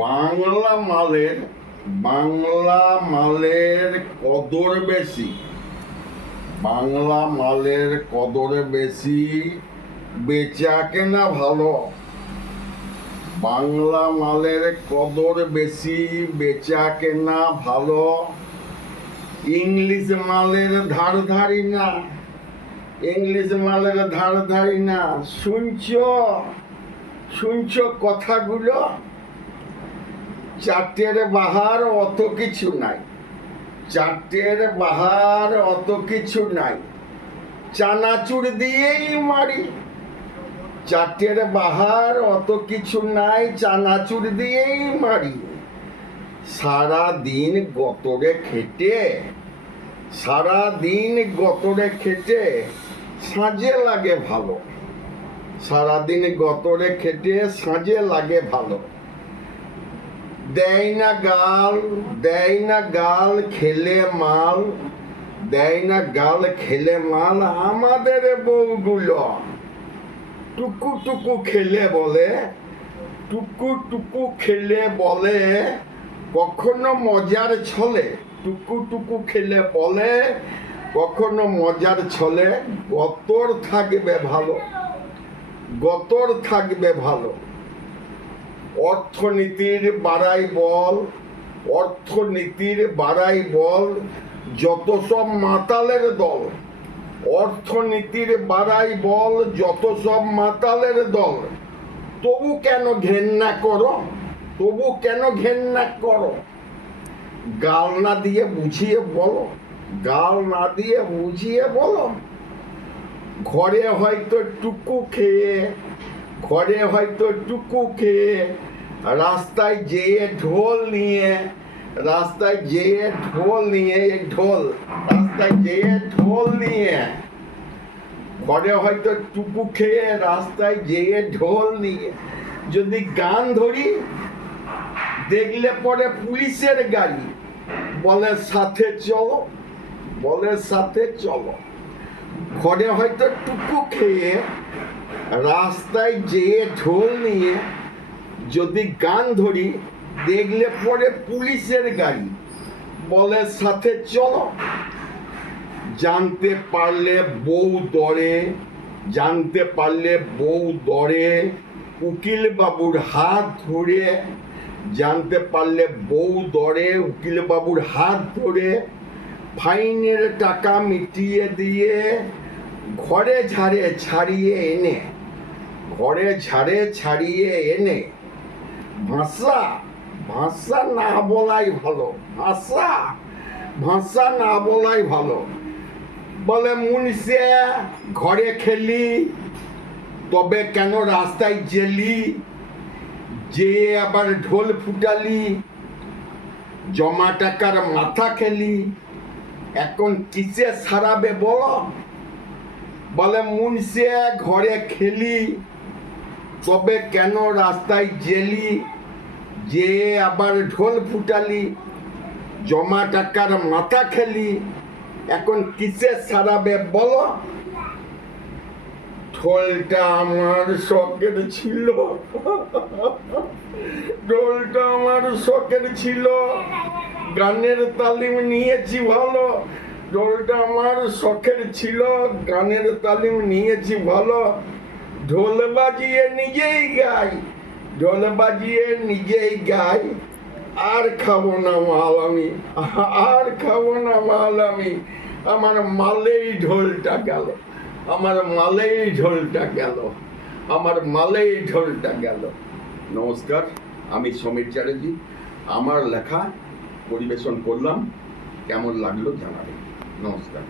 বাংলা মালের বাংলা মালের কদর বেশি। বাংলা মালের কদর বেশি, বেচা কেনা ভালো। বাংলা মালের কদর বেশি, বেচা কেনা ভালো। ইংলিশ মালের ধার ধারি না, ইংলিশ মালের ধার ধারি না। শুনছ কথাগুলো? চারটের বাহার অত কিছু নাই, চারটের বাহার অত কিছু নাই। চানাচুর দিয়েই মারি। চারটের বাহার অত কিছু নাই, চানাচুর দিয়েই মারি। সারা দিন গতরে খেটে, সারা দিন গতরে খেটে সাঁঝে লাগে ভালো। সারাদিন গতরে খেটে সাঁঝে লাগে ভালো। দেয় না গাল, দেয় না গাল খেলে মাল, দেয় না গাল খেলে মাল। আমাদের বউগুলো টুকু টুকু খেলে বলে, টুকু টুকু খেলে বলে কখনো মজার ছলে। টুকু টুকু খেলে বলে কখনো মজার ছলে। গতর থাকবে ভালো, গতর থাকবে ভালো। অর্থনীতির বাড়াই বল, অর্থনীতির বাড়াই বল, যত সব মাতালের দল। অর্থনীতির বাড়াই বল, যত সব মাতালের দল। তবু কেন ঘেন্না করো, তবু কেন ঘেন্না করো? গাল না দিয়ে বুঝিয়ে বলো, গাল না দিয়ে বুঝিয়ে বলো। ঘরে হয়তো টুকু খেয়ে, ঘরে হয়তো টুকু খেয়ে রাস্তায় যেয়ে ঢোল নিয়ে, রাস্তায় যেয়ে ঢোল নিয়ে, ঢোল রাস্তায় যেয়ে ঢোল নিয়ে, ঘরে হয়তো টুকু খেয়ে রাস্তায় যেয়ে ঢোল নিয়ে যদি গান ধরি, দেখলে পরে পুলিশের গাড়ি বলে সাথে চলো, বলে সাথে চলো। ঘরে হয়তো টুকু খেয়ে রাস্তায় যেয়ে ঢোল নিয়ে যদি গান ধরি, দেখলে পরে পুলিশের গাড়ি বলে সাথে চলো। জানতে পারলে বউ দরে, জানতে পারলে বউ দরে উকিল বাবুর হাত ধরে। জানতে পারলে বউ দরে উকিল বাবুর হাত ধরে ফাইনের টাকা মিটিয়ে দিয়ে ঘরে ঝাড়ে ছাড়িয়ে এনে, ঘরে ঝাড়ে ছাড়িয়ে এনে ভাষা, ভাষা না বলাই ভালো, ভাষা, ভাষা না বলাই ভালো। বলে মুনসে ঘরে খেলি, তবে কেন রাস্তায় জেলি? যে আবার ঢোল ফুটালি, জমা টাকার মাথা খেলি। এখন কিসে সারাবে বলো? বলে মুনসে ঘরে খেলি, তবে কেন রাস্তায় জেলি? যে আবার ঢোল ফুটালি, জমা টাকার মাথা খেলি। এখন কিসে সারাবে বলো? ঢোলটা আমার শখের ছিল, ঢোলটা আমার শখের ছিল, গানের তালিম নিয়েছি ভালো। ঢোলটা আমার শখের ছিল, গানের তালিম নিয়েছি ভালো। ঢোল বাজিয়ে নিজেই গাই, ঢোল বাজিয়ে নিজেই গাই। আর খাবো না মাল আমি, আর খাবো না মাল আমি। আমার মালেই ঢোলটা গেল, আমার মালেই ঢোলটা গেল, আমার মালেই ঢোলটা গেল। নমস্কার, আমি সমীর চ্যাটার্জি। আমার লেখা পরিবেশন করলাম, কেমন লাগলো জানাবেন। নমস্কার।